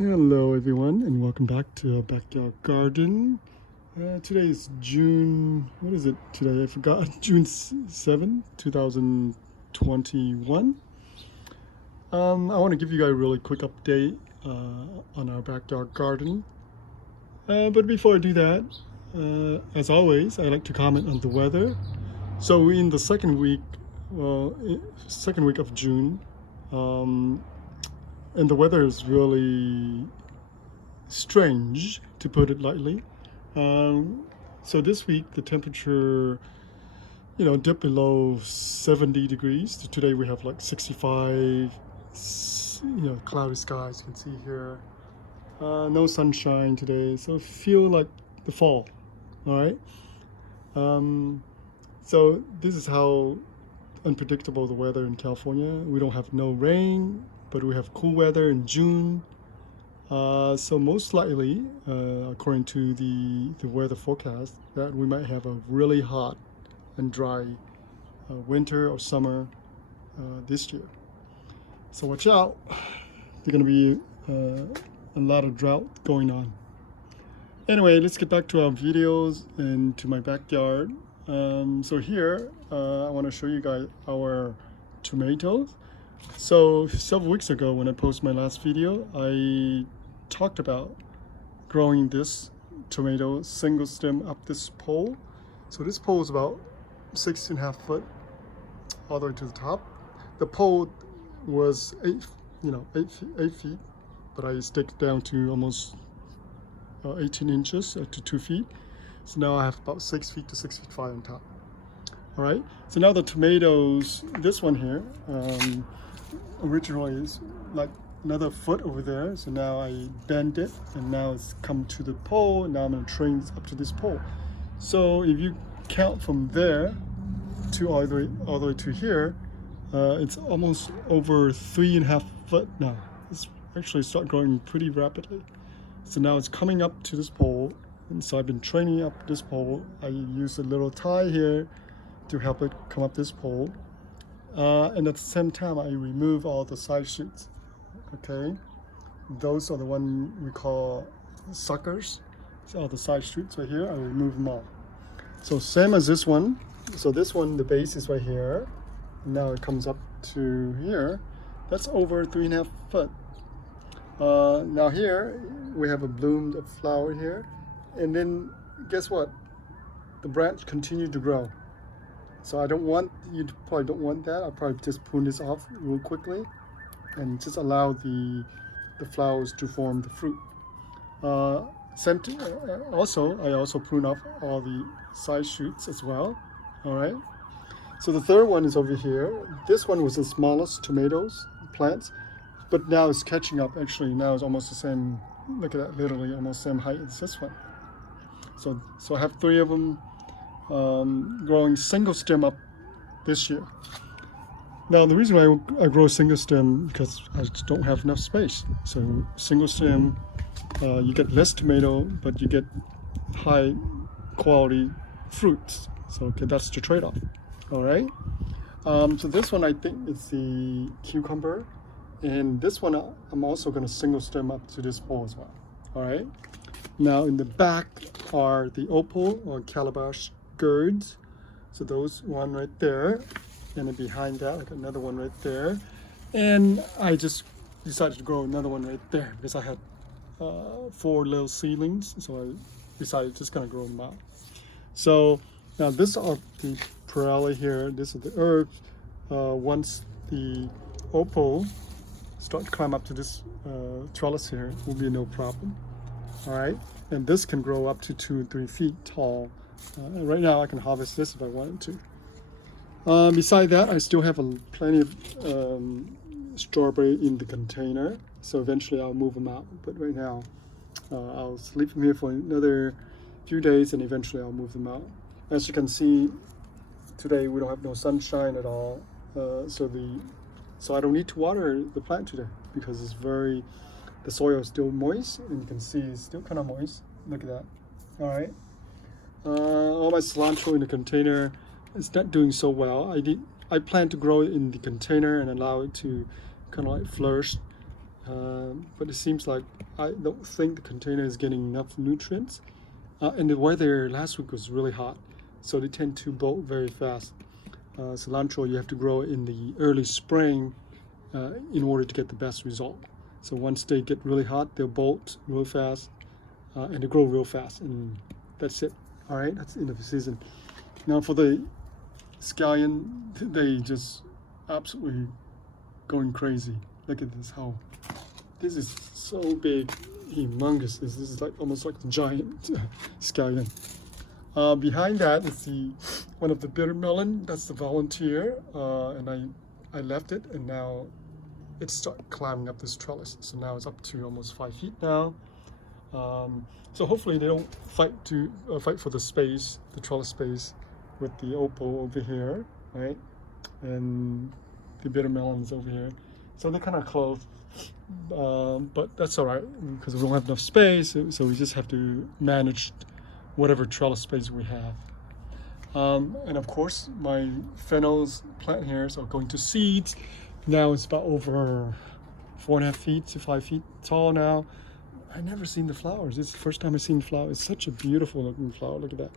Hello everyone and welcome back to our backyard garden. Today is June, what is it today? I forgot, June 7, 2021. I want to give you guys a really quick update on our backyard garden. But before I do that, as always, I like to comment on the weather. So in the second week of June, and the weather is really strange, to put it lightly. So this week the temperature, dipped below 70 degrees. Today we have like 65, cloudy skies, you can see here. No sunshine today, so I feel like the fall. All right. So this is how unpredictable the weather in California. We don't have no rain, but we have cool weather in June. So most likely, according to the weather forecast, that we might have a really hot and dry winter or summer this year. So watch out. There's going to be a lot of drought going on. Anyway, let's get back to our videos and to my backyard. So here, I want to show you guys our tomatoes. So several weeks ago when I posted my last video, I talked about growing this tomato single stem up this pole. So this pole is about 6.5 feet all the way to the top. The pole was 8 feet, but I staked down to almost 18 inches to 2 feet. So now I have about 6 feet to 6 feet 5 on top. All right, so now the tomatoes, this one here, originally is like another foot over there. So now I bend it and now it's come to the pole, and now I'm going to train this up to this pole. So if you count from there to all the way to here, it's almost over 3.5 feet now. It's actually start growing pretty rapidly. So now it's coming up to this pole, and so I've been training up this pole. I use a little tie here to help it come up this pole. And at the same time, I remove all the side shoots. Okay, those are the one we call suckers. So all the side shoots right here, I remove them all. So same as this one. So this one, the base is right here. Now it comes up to here. That's over 3.5 feet. Now here we have a bloomed flower here, and then guess what? The branch continued to grow. So I don't want, you probably don't want that. I'll probably just prune this off real quickly and just allow the flowers to form the fruit. I also prune off all the side shoots as well. All right. So the third one is over here. This one was the smallest tomatoes plants, but now it's catching up. Actually, now it's almost the same. Look at that, literally almost the same height as this one. So I have 3 of them. Growing single stem up this year. Now the reason why I grow single stem because I just don't have enough space. So single stem, you get less tomato, but you get high quality fruits. So okay, that's the trade-off. All right. So this one I think is the cucumber, and this one I'm also going to single stem up to this pole as well. All right. Now in the back are the opal or calabash gourds. So those one right there, and then behind that like another one right there, and I just decided to grow another one right there because I had 4 little seedlings, so I decided just gonna grow them out. So now this are the perilla here. This is the herbs. Once the opal start to climb up to this trellis here, will be no problem. All right, and this can grow up to 2 and 3 feet tall. Right now I can harvest this if I wanted to. Beside that, I still have plenty of strawberry in the container, so eventually I'll move them out. But right now I'll leave them here for another few days, and eventually I'll move them out. As you can see, today we don't have no sunshine at all, so I don't need to water the plant today because the soil is still moist, and you can see it's still kind of moist. Look at that. All right. All my cilantro in the container is not doing so well. I plan to grow it in the container and allow it to kind of like flourish but it seems like I don't think the container is getting enough nutrients. And the weather last week was really hot, so they tend to bolt very fast. Cilantro, you have to grow in the early spring in order to get the best result. So once they get really hot, they'll bolt real fast, and they grow real fast, and that's it. All right, that's the end of the season. Now for the scallion, they just absolutely going crazy. Look at this, how this is so big, humongous. This is like almost like a giant scallion. Behind that is one of the bitter melon. That's the volunteer, and I left it, and now it started climbing up this trellis. So now it's up to almost 5 feet now. So hopefully they don't fight for the space, the trellis space, with the opal over here, right? And the bitter melons over here. So they're kind of close, but that's all right because we don't have enough space. So we just have to manage whatever trellis space we have. And of course, my fennels plant here are going to seeds. Now it's about over 4.5 feet to 5 feet tall now. I never seen the flowers. This is the first time I've seen the flower. It's such a beautiful looking flower. Look at that.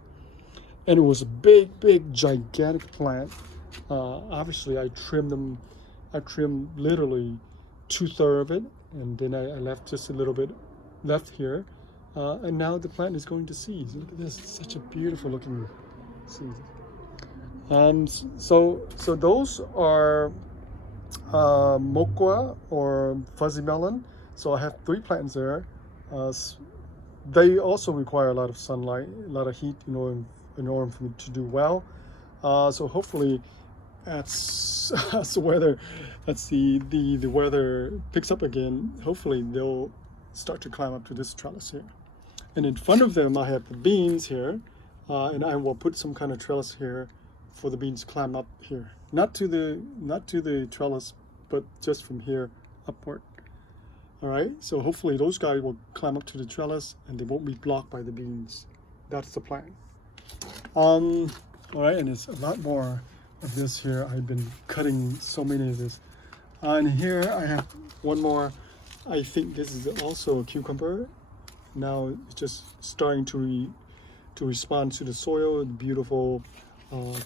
And it was a big, gigantic plant. Obviously, I trimmed them. I trimmed literally 2/3 of it, and then I left just a little bit left here. And now the plant is going to seeds. Look at this. It's such a beautiful looking seed. So those are mocha or fuzzy melon. So I have 3 plants there. They also require a lot of sunlight, a lot of heat, in order for me to do well. So hopefully, as the weather picks up again, hopefully they'll start to climb up to this trellis here. And in front of them, I have the beans here, and I will put some kind of trellis here for the beans to climb up here, not to the trellis, but just from here upward. All right, so hopefully those guys will climb up to the trellis and they won't be blocked by the beans. That's the plan. All right, and there's a lot more of this here. I've been cutting so many of this. And here I have one more. I think this is also a cucumber. Now it's just starting to respond to the soil, the beautiful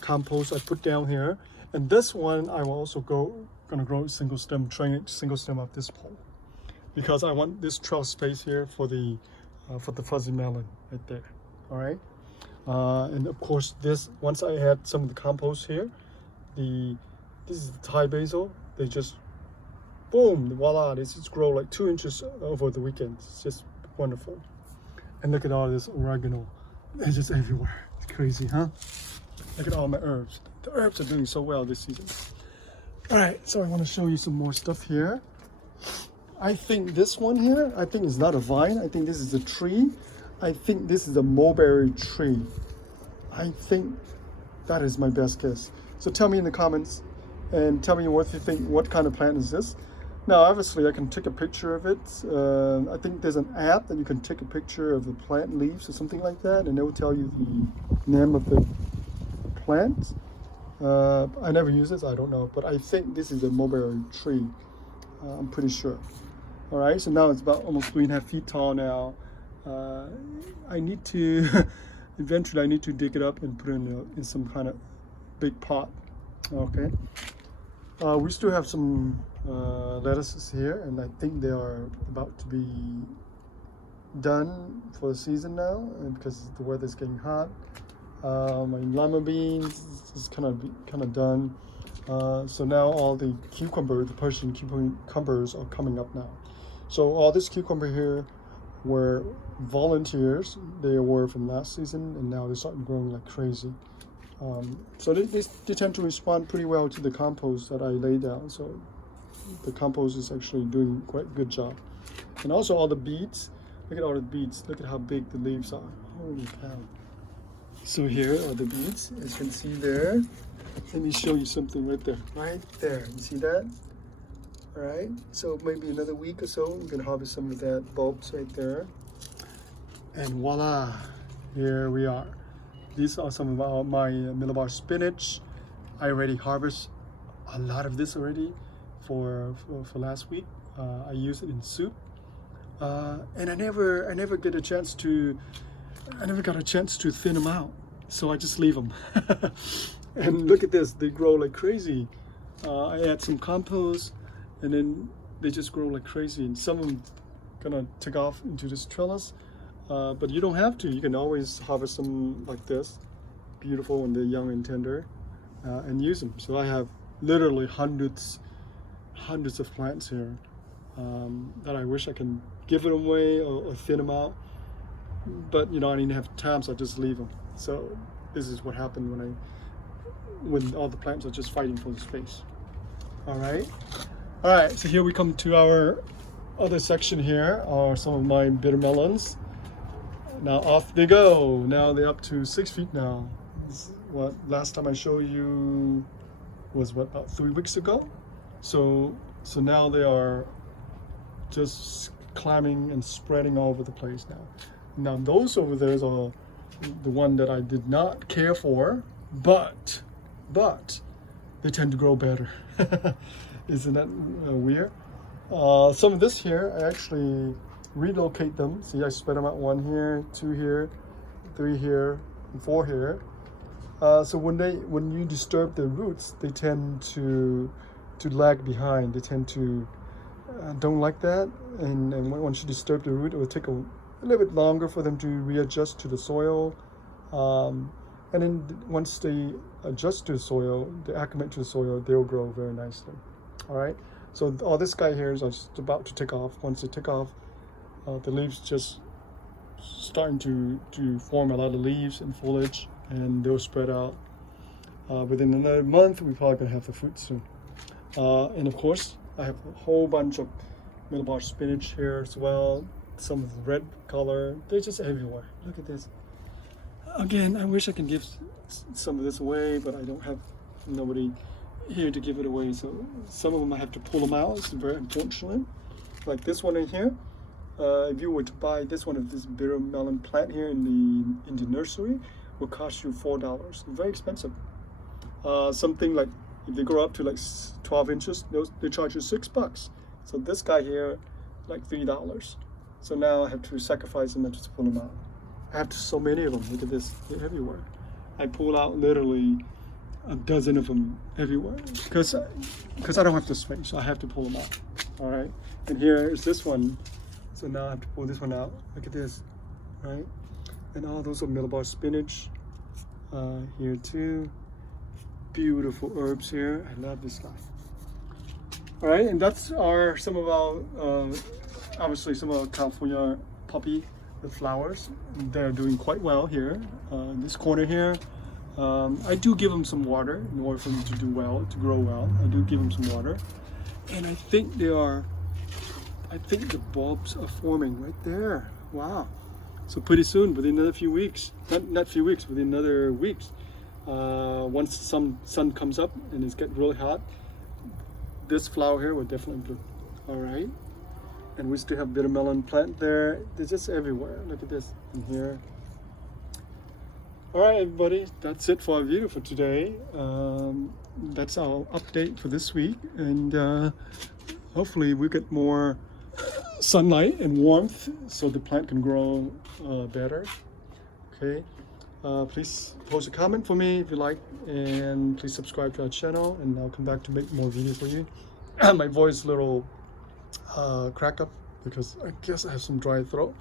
compost I put down here. And this one I will also gonna grow single stem, train it single stem up this pole, because I want this trellis space here for the fuzzy melon right there. All right, and of course this, once I had some of the compost here, this is the Thai basil. They just boom, voila! They just grow like 2 inches over the weekend. It's just wonderful. And look at all this oregano. It's just everywhere. It's crazy, huh? Look at all my herbs. The herbs are doing so well this season. All right, so I want to show you some more stuff here. I think this one here, I think is not a vine. I think this is a tree. I think this is a mulberry tree. I think that is my best guess. So tell me in the comments and tell me what you think. What kind of plant is this? Now, obviously, I can take a picture of it. I think there's an app that you can take a picture of the plant leaves or something like that, and it will tell you the name of the plant. I never use this, I don't know, but I think this is a mulberry tree. I'm pretty sure. All right, so now it's about almost 3.5 feet tall now. I need to, eventually I need to dig it up and put it in some kind of big pot. Okay. We still have some lettuces here, and I think they are about to be done for the season now, because the weather's getting hot. My lima beans is kind of done. So now all the Persian cucumbers are coming up now. So all this cucumber here were volunteers. They were from last season, and now they're starting growing like crazy. So they tend to respond pretty well to the compost that I laid down. So the compost is actually doing quite a good job. And also all the beets. Look at all the beets. Look at how big the leaves are. Holy cow. So here are the beets, as you can see there. Let me show you something right there. Right there. You see that? All right. So maybe another week or so, we can harvest some of that bulbs right there. And voila, here we are. These are some of my millibar spinach. I already harvested a lot of this already for last week. I use it in soup, and I never got a chance to thin them out, so I just leave them. And look at this, they grow like crazy. I add some compost, and then they just grow like crazy, and some of them gonna take off into this trellis, but you don't have to. You can always harvest them like this, beautiful when they're young and tender, and use them. So I have literally hundreds of plants here that I wish I can give it away or thin them out, but I didn't have time, so I just leave them. So this is what happened when all the plants are just fighting for the space. All right, so here we come to our other section. Here are some of my bitter melons. Now off they go. Now they're up to 6 feet now. What last time I showed you was about 3 weeks ago. So now they are just climbing and spreading all over the place now. Now those over there are the one that I did not care for, but they tend to grow better. Isn't that weird? Some of this here, I actually relocate them. See, I spread them out 1 here, 2 here, 3 here, and 4 here. So when you disturb the roots, they tend to lag behind. They tend to don't like that, and once you disturb the root, it will take a little bit longer for them to readjust to the soil. And then once they adjust to the soil, they acclimate to the soil, they'll grow very nicely. All right. So all this guy here is just about to take off. Once they take off, the leaves just starting to form a lot of leaves and foliage, and they'll spread out. Within another month, we're probably gonna have the fruit soon. And of course, I have a whole bunch of middlebar spinach here as well. Some of the red color, they're just everywhere. Look at this. Again, I wish I could give some of this away, but I don't have nobody here to give it away. So some of them I have to pull them out. It's very unfortunate. Like this one in here. If you were to buy this one of this bitter melon plant here in the nursery, will cost you $4. Very expensive. Something like if they grow up to like 12 inches, they charge you $6. So this guy here, like $3. So now I have to sacrifice them and just pull them out. I have so many of them. Look at this, they're everywhere. I pull out literally a dozen of them everywhere because I don't have the space. So I have to pull them out. All right. And here is this one. So now I have to pull this one out. Look at this, right? And all those are middlebar spinach here too. Beautiful herbs here. I love this guy. All right, and that's some of our obviously some of our California poppy flowers. They're doing quite well here in this corner here. I do give them some water in order for them to do well, to grow well. I do give them some water, and I think the bulbs are forming right there. Wow! So pretty soon, within another few weeks, not few weeks, within another weeks, once some sun comes up and it's getting really hot, this flower here will definitely bloom. All right. And we still have bitter melon plant there. They're just everywhere. Look at this in here. All right, everybody, that's it for our video for today. That's our update for this week, and hopefully we get more sunlight and warmth so the plant can grow better. Okay, please post a comment for me if you like, and please subscribe to our channel, and I'll come back to make more videos for you. My voice is a little cracked up because I guess I have some dry throat.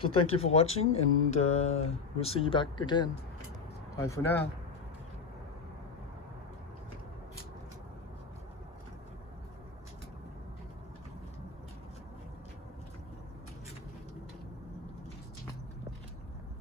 So thank you for watching, and we'll see you back again. Bye for now.